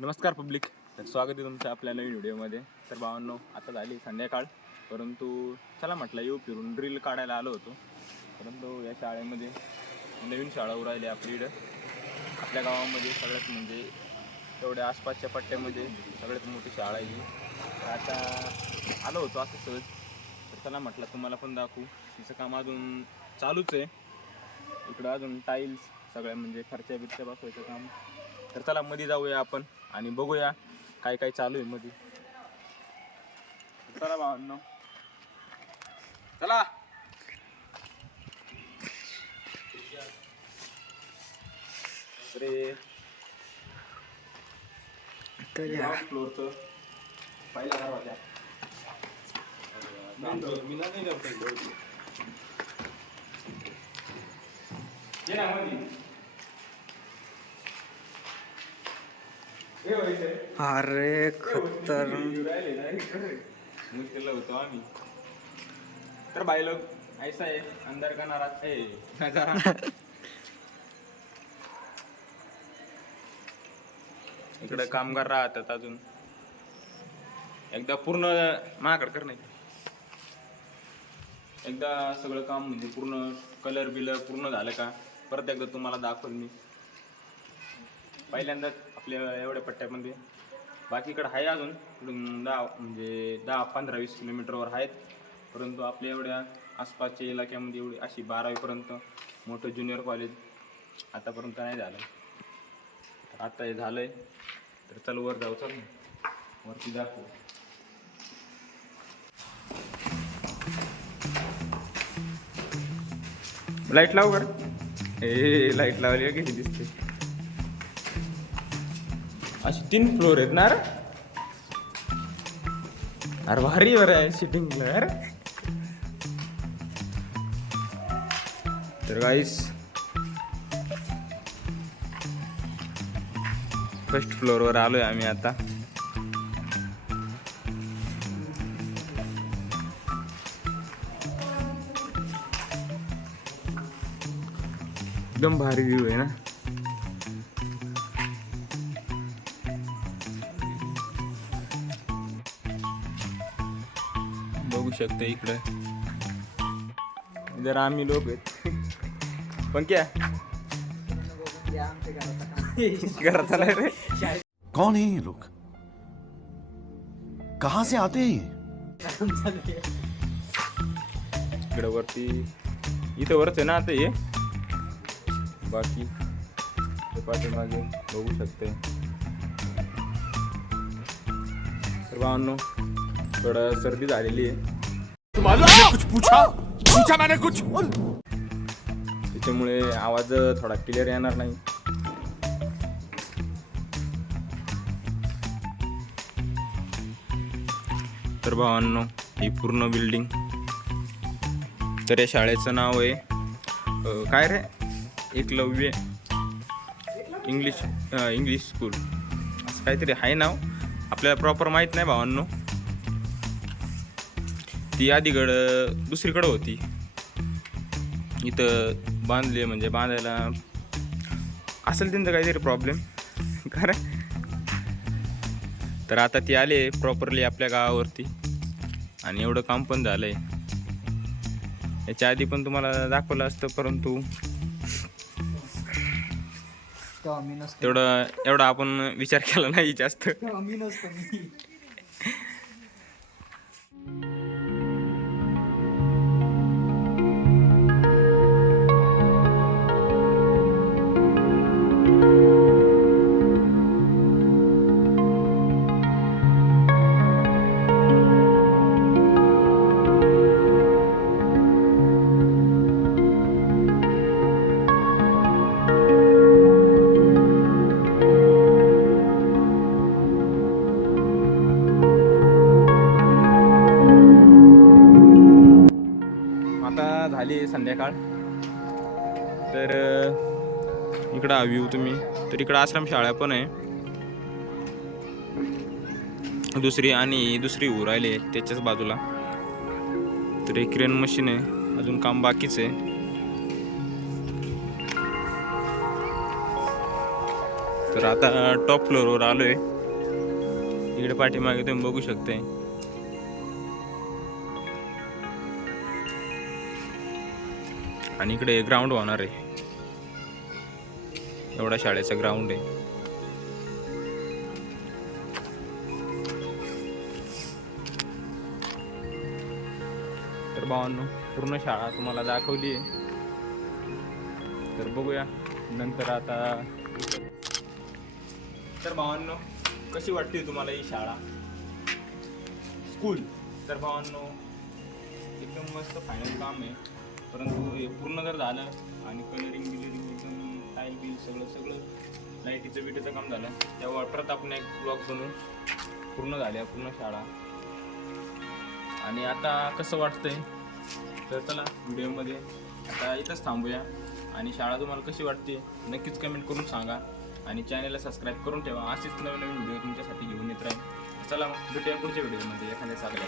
नमस्कार पब्लिक. तर स्वागत आहे तुमचं आपल्या नवीन व्हिडिओमध्ये. तर भावांनो आता झाली संध्याकाळ. परंतु चला म्हटलं येऊ फिरून. ड्रिल काढायला आलो होतो. परंतु या शाळेमध्ये नवीन शाळा उरायली आपली इकडं आपल्या गावामध्ये सगळ्यात म्हणजे तेवढ्या आसपासच्या पट्ट्यामध्ये सगळ्यात मोठी शाळा आहे तर आता आलो होतो असं सहज. तर चला म्हटलं तुम्हाला पण दाखवू. तिचं काम अजून चालूच आहे. इकडं अजून टाईल्स सगळ्या म्हणजे खर्च्या बिरच्या बसवायचं काम. तर चला मध्ये जाऊया आपण आणि बघूया काय काय चालू आहे मध्ये चला भावांनो. चला. अरे. फ्लोअरचं पहिला दरवाजा. मी नाही करतो ये ना मध्ये हे व्हायचंय अरे खतर मुश्किल होतो आम्ही. तर भाई लोग ऐसा है अंदर का नाराज है नजारा इकडे कामगार राहतात अजून. एकदा पूर्ण माझ्याकडे कर नाही. एकदा सगळं काम म्हणजे पूर्ण कलर बिलर पूर्ण झालं का परत एकदा तुम्हाला दाखवेल मी. पहिल्यांदाच आपल्या एवढ्या पट्ट्यामध्ये. बाकीकडं आहे अजून. दहा म्हणजे दहा पंधरा वीस किलोमीटरवर आहेत. परंतु आपल्या एवढ्या आसपासच्या इलाक्यामध्ये एवढी अशी बारावीपर्यंत मोठं ज्युनियर कॉलेज आतापर्यंत नाही झालं. तर आता हे झालं आहे तर चल वर जाऊ चल वरती दाखवू. लाइट लावू कर ए लाइट लावली का किती दिसते. असे तीन फ्लोर आहेत ना अरे? भारी बरं आहे सिटिंग फ्लोअर तर गाईस फर्स्ट फ्लोअरवर आलोय आम्ही आता. एकदम भारी व्ह्यू आहे ना. बघू शकता इकडे. इधर आम्ही लोक आहेत. पण क्या? घरात आलाय रे. कौन है ये लोग? कहां से आते हैं ये? इकडे वरती इथं वरच आहे ना आता हे? बाकी पाठीमागे बघू शकते. तर भावांनो थोडं सर्दी झालेली आहे. कुछ पूछा? पूछा मैंने कुछ। त्याच्यामुळे आवाज थोडा क्लिअर येणार नाही. तर भावांनो ही पूर्ण बिल्डिंग तर या शाळेचं नाव आहे अं, काय रे? एकलव्य इंग्लिश अं, इंग्लिश स्कूल असं काहीतरी आहे नाव. आपल्याला प्रॉपर माहीत नाही भावांनो. ती आधीकडं दुसरीकडं होती. इथं बांधले म्हणजे बांधायला. असेल त्यांचं काहीतरी प्रॉब्लेम खरं तर आता ती आले प्रॉपरली आपल्या गावावरती. आणि एवढं काम पण झालं आहे याच्या आधी पण तुम्हाला दाखवलं असतं परंतु तेवढं एवढा आपण विचार केला नाही जास्त. संध्याकाळ तर इकडं हा व्ह्यू तुम्ही. तर इकडं आश्रमशाळा पण आहे. दुसरी आणि दुसरी उरायली आहे त्याच्याच बाजूला. तर एक क्रेन मशीन आहे. अजून काम बाकीच आहे. तर आता टॉप फ्लोअरवर आलो आहे इकडे पाठीमागे तुम्ही बघू शकताय. आणि इकडे ग्राउंड होणार आहे. एवढा शाळेचा ग्राउंड आहे. तर भावांनो पूर्ण शाळा तुम्हाला दाखवली आहे तर बघूया नंतर आता तर भावांनो कशी वाटते तुम्हाला ही शाळा? स्कूल तर भावांनो एकदम मस्त फायनल काम आहे. परंतु हे पूर्ण जर झालं आणि कलरिंग बिलरिंग एकदम टाईल बिल सगळं सगळं लाईटीचं बिटीचं काम झालं तेव्हा परत आपण एक ब्लॉग बनवून पूर्ण झाल्या पूर्ण शाळा. आणि आता कसं वाटतंय? तर चला व्हिडिओमध्ये आता इथंच थांबूया. आणि शाळा तुम्हाला कशी वाटते? नक्कीच कमेंट करून सांगा. आणि चॅनलला सबस्क्राईब करून ठेवा. असेच नवीन नवीन व्हिडिओ तुमच्यासाठी घेऊन येत राहील चला मग भेटूया पुढच्या व्हिडिओमध्ये एखाद्या चांगल्या